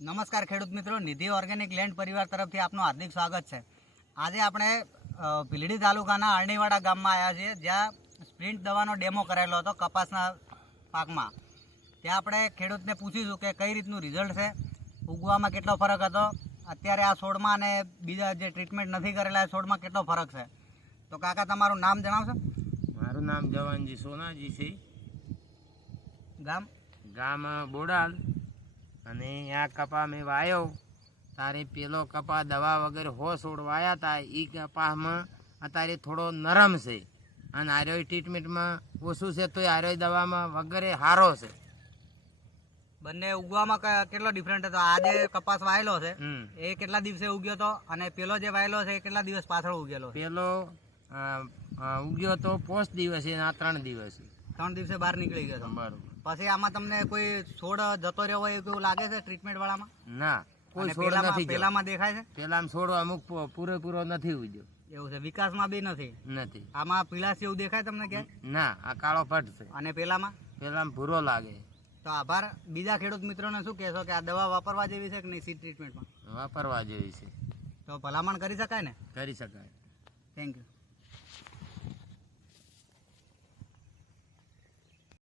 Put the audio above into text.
નમસ્કાર ખેડૂત મિત્રો, નિધિ ઓર્ગેનિક લેન્ડ પરિવાર તરફથી આપનું હાર્દિક સ્વાગત છે. આજે આપણે ભીલડી તાલુકાના અરણીવાડા ગામમાં આવ્યા છીએ, જ્યાં સ્પ્રિન્ટ દવાનો ડેમો કરેલો હતો કપાસના પાકમાં. ત્યાં આપણે ખેડૂતને પૂછીશું કે કઈ રીતનું રિઝલ્ટ છે, ઉગવામાં કેટલો ફરક હતો, અત્યારે આ છોડમાં અને બીજા જે ટ્રીટમેન્ટ નથી કરેલા એ છોડમાં કેટલો ફરક છે. તો કાકા, તમારું નામ જણાવશો? મારું નામ જવાનજી સોનાજી છે, ગામ બોડાલ. અને આ કપા મેં વાયો તારે પેલો કપા દવા વગેરે છોડ વાયા હતા, એ કપાસમાં અત્યારે થોડો નરમ છે અને આર્યો ટ્રીટમેન્ટમાં ઓછું છે, તો આર્યો દવામાં વગેરે સારો છે. બંને ઉગવામાં કેટલો ડિફરન્ટ હતો? આ જે કપાસ વાયેલો છે એ કેટલા દિવસે ઉગ્યો હતો અને પેલો જે વાયેલો છે એ કેટલા દિવસ પાછળ ઉગેલો? પેલો ઉગ્યો તો 5 દિવસે અને આ 3 દિવસે. 3 દિવસે બહાર નીકળી ગયો. બરોબર. પછી આમાં તમને કોઈ છોડ જતો રહ્યો હોય એવું લાગે છે ટ્રીટમેન્ટ વાળામાં? ના, કોઈ છોડ નથી. પેલામાં દેખાય છે? પેલામાં છોડ અમુક પૂરેપૂરો નથી ઉગ્યો. એવું છે? વિકાસમાં બી નથી? આમાં પીળાશ એવું દેખાય તમને ક્યાંય? ના, આ કાળો ફટ છે. અને પેલામાં ભૂરો લાગે. તો આભાર. બીજા ખેડૂત મિત્રોને શું કહેશો કે આ દવા વાપરવા જેવી છે કે નહીં? સીડ ટ્રીટમેન્ટમાં વાપરવા જેવી છે. તો ભલામણ કરી શકાય ને? કરી શકાય. Thank you.